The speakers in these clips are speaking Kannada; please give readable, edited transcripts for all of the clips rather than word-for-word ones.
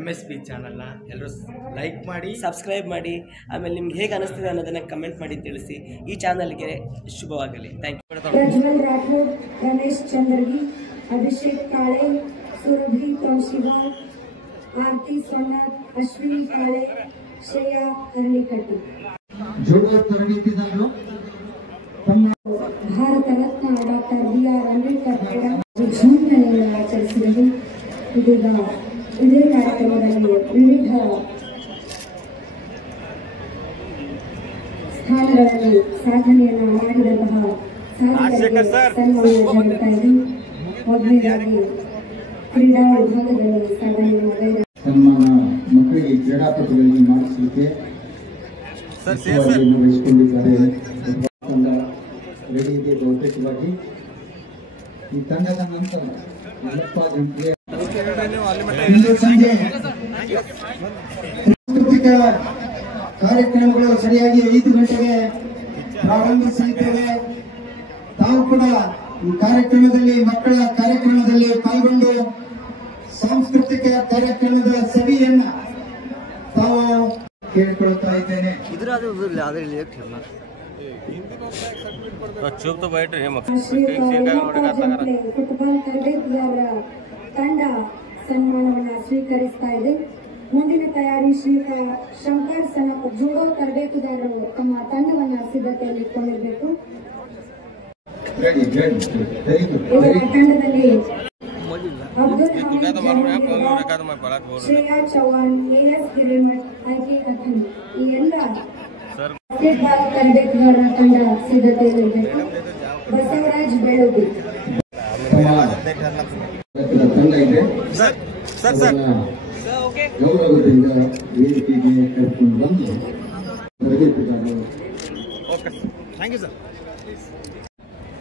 MSP ಚಾನಲ್ನ ಎಲ್ಲರೂ ಲೈಕ್ ಮಾಡಿ, ಸಬ್ಸ್ಕ್ರೈಬ್ ಮಾಡಿ. ಆಮೇಲೆ ನಿಮ್ಗೆ ಹೇಗೆ ಅನಿಸ್ತಿದೆ ಅನ್ನೋದನ್ನು ಕಮೆಂಟ್ ಮಾಡಿ ತಿಳಿಸಿ. ಈ ಚಾನಲ್ಗೆ ಶುಭವಾಗಲಿ. Thank you. ಪ್ರಜ್ವಲ್ ರಾಠೋಡ್, ರಮೇಶ್ ಚಂದ್ರಗಿ, ಅಭಿಷೇಕ್ ಕಾಳೆ, ಸುರಭಿ ತೋಶಿವಾ, ಆರತಿ ಸೋಮನಾಥ್, ಅಶ್ವಿನಿ ಕಾಳೆ, ಶ್ರೇಯಾ ಅರಳಿಕಟ್ಟಿ. ಜೋಡುವ ತರಬೇತಿದಾರರು ಭಾರತ ರತ್ನ ಡಾಕ್ಟರ್ BR ಅಂಬೇಡ್ಕರ್ ಕ್ರೀಡಾ ವಿಜೃಂಭಣೆಯಿಂದ ಆಚರಿಸಿದರು. ಇದೀಗ ಇದೇ ಕಾರ್ಯಕ್ರಮದಲ್ಲಿ ವಿವಿಧ ಸ್ಥಾನಗಳಲ್ಲಿ ಸಾಧನೆಯನ್ನು ಮಾಡಿದಂತಹ ಸಾಧಕರಿಗೆ ಸನ್ಮಾನ ಜರುಗುತ್ತಾ ಇದೆ. ಮೊದಲನೇದಾಗಿ ಕ್ರೀಡಾ ವಿಭಾಗದಲ್ಲಿ ಸಾಧನೆಯನ್ನು ಮಾಡಿದ ಸನ್ಮಾನ ಮಕ್ಕಳಿಗೆ ಕ್ರೀಡಾಪಟುಗಳಿಗೆ ಮಾಡಿಸಲಿಕ್ಕೆ ವಹಿಸಿಕೊಂಡಿದ್ದಾರೆ. ತಂಡ ರೆಡಿ ಇದೆ. ಬಹುತೇಕವಾಗಿ ಈ ತಂಡದ ನಂತರ ಯಲ್ಲಪ್ಪ ಜಂಪ್ಗೆ ಇಂದು ಸಂಜೆ ಸಾಂಸ್ಕೃತಿಕ ಕಾರ್ಯಕ್ರಮಗಳು ಸರಿಯಾಗಿ 5 ಗಂಟೆಗೆ ಪ್ರಾರಂಭಿಸಲಿದ್ದೇವೆ. ತಾವು ಕೂಡ ಈ ಕಾರ್ಯಕ್ರಮದಲ್ಲಿ, ಮಕ್ಕಳ ಕಾರ್ಯಕ್ರಮದಲ್ಲಿ ಪಾಲ್ಗೊಂಡು ಸಾಂಸ್ಕೃತಿಕ ಕಾರ್ಯಕ್ರಮದ ಸವಿಯನ್ನ ತಾವು ಕೇಳಿಕೊಳ್ಳುತ್ತಾ ಇದ್ದೇನೆ. ಫುಟ್ಬಾಲ್ ತರಬೇತಿದಾರರ ತಂಡ ಸನ್ಮಾನವನ್ನು ಸ್ವೀಕರಿಸ್ತಾ ಇದೆ. ಮುಂದಿನ ತಯಾರಿ ಶಂಕರ್ ಸನಪ್ ಜೂಡೋ ತರಬೇತುದಾರರು ತಮ್ಮ ತಂಡವನ್ನು ಸಿದ್ಧತೆಯಲ್ಲಿ ಇಟ್ಟುಕೊಂಡಿರಬೇಕು. ಇವರ ತಂಡದಲ್ಲಿ ಅಬ್ದುಲ್ ಹಮೀದ್, ಶ್ರೇಯಾ ಚೌಹಾಣ್, AS ಹಿರೇಮಠ್, IK ಅಥಣಿ ಈ ಎಲ್ಲ ಬಾಸ್ಕೆಟ್ಬಾಲ್ ತರಬೇತುದಾರರ ತಂಡ ಸಿದ್ಧತೆಯಲ್ಲಿರಬೇಕು. ಬಸವರಾಜ್ ಬೆಳಗುಡಿ ತಂಡ ಇದೆ. ಗೌರವದಿಂದ ವೇದಿಕೆಗೆ ಕರ್ಕೊಂಡು ಬಂದು ತರಬೇತುದಾರರು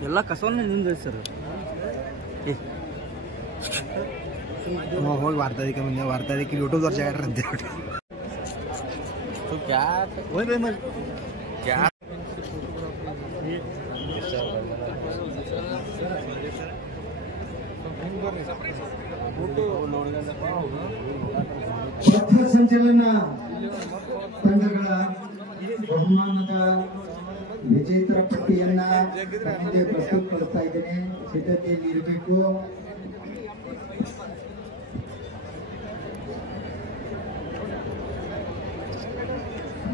ಎಲ್ಲ ಕಸವನ್ನೇ ನಿಂದ ಸರ್. ಹೋಗಿ ವಾರ್ತಾದಿಕ್ಕೆ ಮುಂದೆ ವಾರ್ತಾದಿಕ್ಕೆ ಯೂಟ್ಯೂಬ್ ವರ್ಷ ಹೇಳ್ರಂತೆ. ಪಥ ಸಂಚಲನ ತಂಡಗಳ ಬಹುಮಾನದ ವಿಜೇತರ ಪಟ್ಟಿಯನ್ನ ಮುಂದೆ ಪ್ರಸ್ತುತಪಡಿಸ್ತಾ ಇದ್ದೇನೆ. ಸಿದ್ಧತೆಯಲ್ಲಿ ಇರಬೇಕು.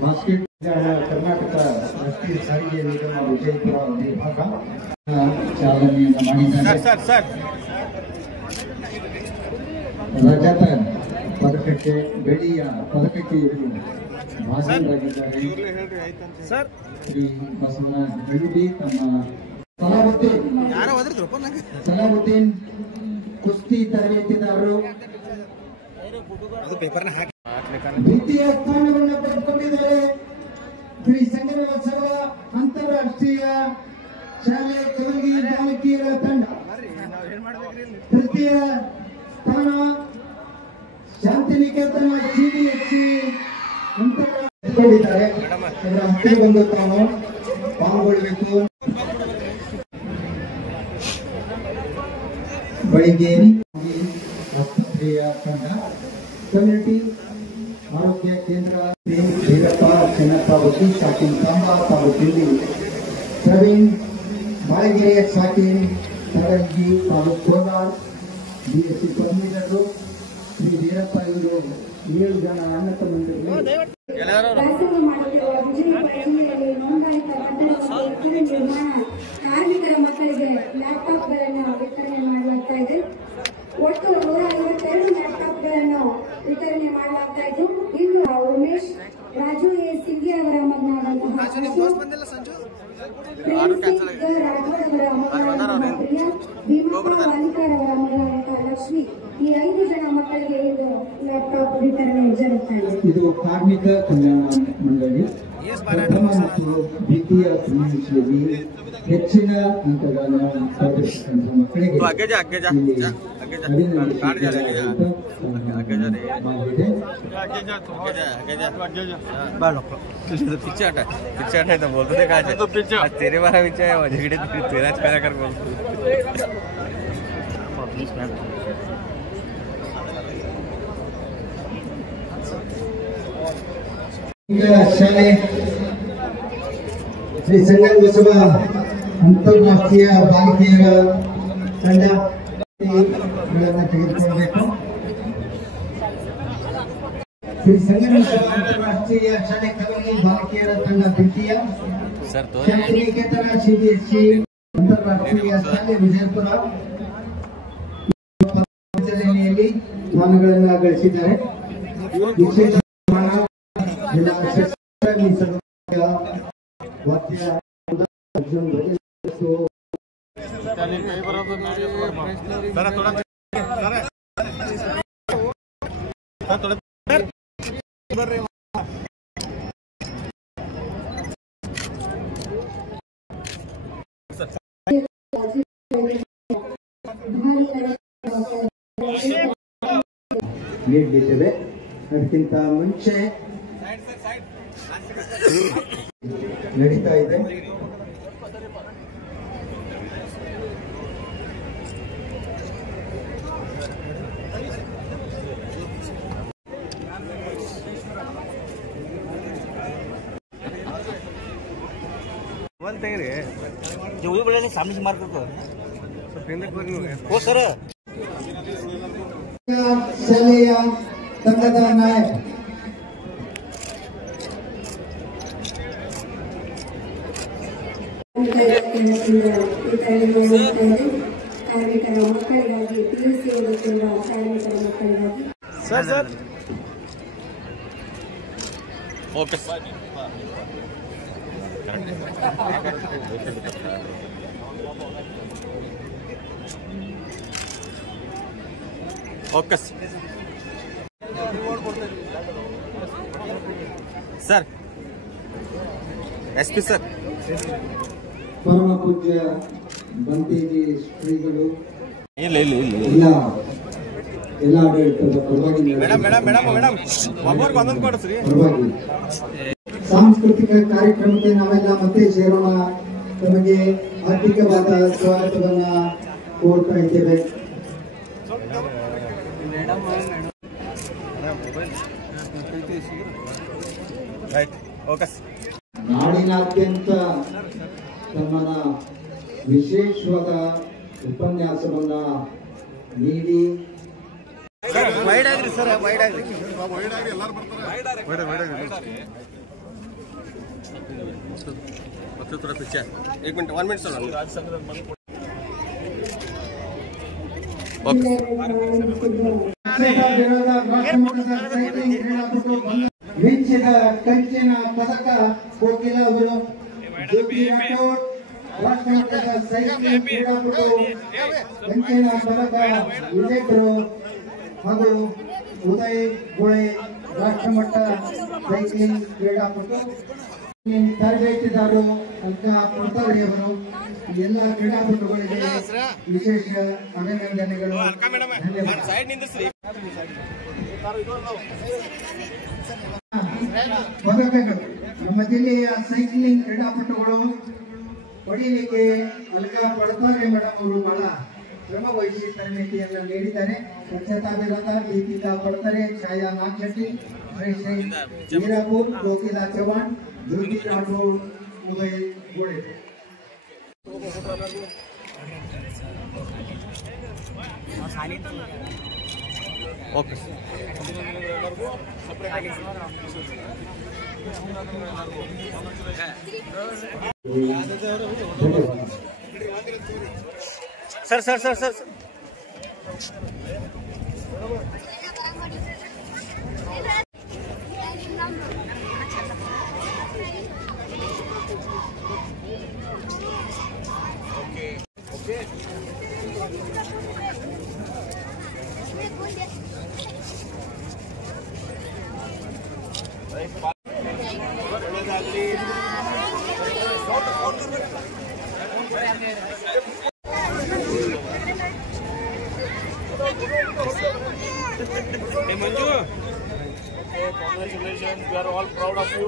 ಬಾಸ್ಕೆಟ್ ಕರ್ನಾಟಕ ರಸ್ತೆ ಸಾರಿಗೆ ನಿಗಮ ವಿಜಯಪುರ ವಿಭಾಗ ಚಾಲನೆಯನ್ನು ಮಾಡಿದ್ದಾರೆ. ರಜತ ಪದಕಕ್ಕೆ, ಬೆಳ್ಳಿಯ ಪದಕಕ್ಕೆ ಇವರು ಭಾಜನರಾಗಿದ್ದಾರೆ. ಶ್ರೀ ಬಸವರಾಜ್ ಬೆಳುಡಿ ತಮ್ಮ ಸಲಾವುದ್ದೀನ್ ಕುಸ್ತಿ ತರಬೇತಿದಾರರು ದ್ವಿತೀಯ ಸ್ಥಾನವನ್ನು ಪಡೆದುಕೊಂಡಿದ್ದಾರೆ. ಶ್ರೀ ಸಂಗಮೇಶ್ವರ ಅಂತಾರಾಷ್ಟ್ರೀಯ ಶಾಲೆ ಕಲಗಿ ಬಾಲಕಿಯರ ತಂಡ. ತೃತೀಯ ಸ್ಥಾನ ಶಾಂತಿನಿಕೇತನ CBSE ಅಂತಾರಾಷ್ಟ್ರೀಯ ಇದರ ಹತ್ತಿರ ಬಂದು ತಾನು ಪಾಲ್ಗೊಳ್ಳಬೇಕು. ಬಳಿಗೇರಿ ಆಸ್ಪತ್ರೆಯ ತಂಡ, ಕಮ್ಯುನಿಟಿ ಆರೋಗ್ಯ ಕೇಂದ್ರ, ಭೈರಪ್ಪ ಚೆನ್ನಪ್ಪ ವಕೀಲ್ ಸಾಕಿನ್ ಕಂಬ ತಾಲೂಕಿನಲ್ಲಿ, ಪ್ರವೀಣ್ ಬಾಳಗೆರೆ ಸಾಕಿನ್ ತಡಗಿ ತಾಲೂಕು ಕೋಲಾರ, BSc ಪದವೀಧರರು. ಶ್ರೀ ವೀರಪ್ಪ ಇವರು 7 ಜನ ಅಣ್ಣ ತಮ್ಮಂದಿರು. ವ್ಯಾಸಂಗ ಮಾಡುತ್ತಿರುವ ವಿಜಯಪುರ ಜಿಲ್ಲೆಯಲ್ಲಿ ನೋಂದಾಯಿತ ಕಟ್ಟಡ ನಿರ್ಮಾಣ ಕಾರ್ಮಿಕರ ಮಕ್ಕಳಿಗೆ ಲ್ಯಾಪ್ಟಾಪ್ಗಳನ್ನು ವಿತರಣೆ ಮಾಡಲಾಗ್ತಾ ಇದೆ. ಒಟ್ಟು 152 ಲ್ಯಾಪ್ಟಾಪ್ಗಳನ್ನು ವಿತರಣೆ ಮಾಡಲಾಗ್ತಾ ಇದ್ದು, ಇನ್ನು ಉಮೇಶ್ ರಾಜು ಎ ಸಿಂಗಿ ಅವರ ಮಗನಾದಂತಹ ಲಕ್ಷ್ಮಿ ಈ 5 ಜನ ಮಕ್ಕಳಿಗೆ ಇದು ಲ್ಯಾಪ್ಟಾಪ್ ವಿತರಣೆ ಜರುಗ್ತಾ ಇದೆ. ಇದು ಕಾರ್ಮಿಕ ಕಲ್ಯಾಣ ಮಂಡಳಿ ಪ್ರಥಮ ಮತ್ತು ದ್ವಿತೀಯ PUCಯಲ್ಲಿ ಹೆಚ್ಚಿನ ಅಂಕಗಳನ್ನು ಪಡೆದಿರುವಂತಹ ಮಕ್ಕಳಿಗೆ पिक्चर नहीं तो बोलते थे कहा तो तेरे बारे में चाहे झगड़े तेरा करा कर बोलते ಶಾಲೆ ಶ್ರೀ ಸಂಗಮೇಶ್ವರ ಅಂತಾರಾಷ್ಟ್ರೀಯ ಬಾಲಕಿಯರ ತಂಡ ತೆಗೆದುಕೊಳ್ಳಬೇಕು. ಶ್ರೀ ಸಂಗಮೇಶ್ವರ ಅಂತಾರಾಷ್ಟ್ರೀಯ ಶಾಲೆ ಕಲಬುರಗಿ ಬಾಲಕಿಯರ ತಂಡ ದ್ವಿತೀಯ, ಶಾಂತಿನಿಕೇತನ ಸಿಬಿಎಸ್ಇ ಅಂತಾರಾಷ್ಟ್ರೀಯ ಶಾಲೆ ವಿಜಯಪುರ ಶ್ರೇಣಿಯಲ್ಲಿ ಸ್ಥಾನಗಳನ್ನು ಗಳಿಸಿದ್ದಾರೆ. ವಿಶೇಷ ಜಿಲ್ಲಾ ನೀಡಲಿದ್ದೇವೆ. ಅದಕ್ಕಿಂತ ಮುಂಚೆ ನಡೀತಾ ಇದೆ सामने से मार करतो हो सर ಶಾಲೆಯ ತಂಡದ ನಾಯಕ ಕಾರ್ಮಿಕರ ಮಕ್ಕಳಿಗಾಗಿ PUC ಓದುತ್ತಿರುವ ಕಾರ್ಮಿಕರ ಮಕ್ಕಳಿಗಾಗಿ sir okay okay sir SP sir. ಪರಮ ಪೂಜ್ಯ ಬಂತೇಜಿ ಶ್ರೀಗಳು ಇಲ್ಲ ಎಲ್ಲ ಆಡಳಿತದ ಪರವಾಗಿ ಪರವಾಗಿ ಸಾಂಸ್ಕೃತಿಕ ಕಾರ್ಯಕ್ರಮಕ್ಕೆ ನಾವೆಲ್ಲ ಮತ್ತೆ ಸೇರೋಣ. ನಮಗೆ ಆರ್ಥಿಕವಾದ ಸ್ವಾಗತವನ್ನ ಕೋರ್ತಾ ಇದ್ದೇವೆ. ನಾಡಿನಾದ್ಯಂತ ತಮ್ಮನ ವಿಶೇಷವಾದ ಉಪನ್ಯಾಸವನ್ನ ನೀಡಿ ವೈಡ್ ಆಗ್ರಿ ಸರ್, ವೈಡ್ ಆಗ್ರಿ. थोड़ा पिक्चर 1 मिनट 1 मिनट सर. ಮಿಂಚಿದ ಕಂಚಿನ ಪದಕ ಕೋಕಿಲ ಜ್ಯೋತಿ ರಾಠೋಡ್. ರಾಷ್ಟ್ರಮಟ್ಟದ ಸೈಕ್ಲಿಂಗ್ ಕ್ರೀಡಾಪಟು ಕಂಚಿನ ಪದಕ ವಿಜೇತರು ಹಾಗೂ ಉದಯ್ ಗೋಳೆ ರಾಷ್ಟ್ರಮಟ್ಟ ಸೈಕ್ಲಿಂಗ್ ಕ್ರೀಡಾಪಟು. ತರಬೇತಿದಾರರು ಅಂಕ ಕೊಡ್ತಾರೆಯವರು ಎಲ್ಲ ಕ್ರೀಡಾಪಟುಗಳಿಗೆ ವಿಶೇಷ ಅಭಿನಂದನೆಗಳು, ಪದಕಗಳು. ನಮ್ಮ ಜಿಲ್ಲೆಯ ಸೈಕ್ಲಿಂಗ್ ಕ್ರೀಡಾಪಟುಗಳು ಪಡೆಯಲಿಕ್ಕೆ ಅಲ್ಕ ಪಡ್ತಾರೆ ಮೇಡಮ್. ಅವರು ಬಹಳ ಶ್ರಮ ವಹಿಸಿ ತರಬೇತಿಯನ್ನು ನೀಡಿದ್ದಾರೆ. ಸ್ವಚ್ಛತಾ ವಿರತ Deepika Padtare, Chhaya Nagashetti, Virapur, Kokila Chavan, Jyoti Rathod, Uday Gole. Okay sir sir sir sir Hey Manju. Okay, congratulations. We are all proud of you.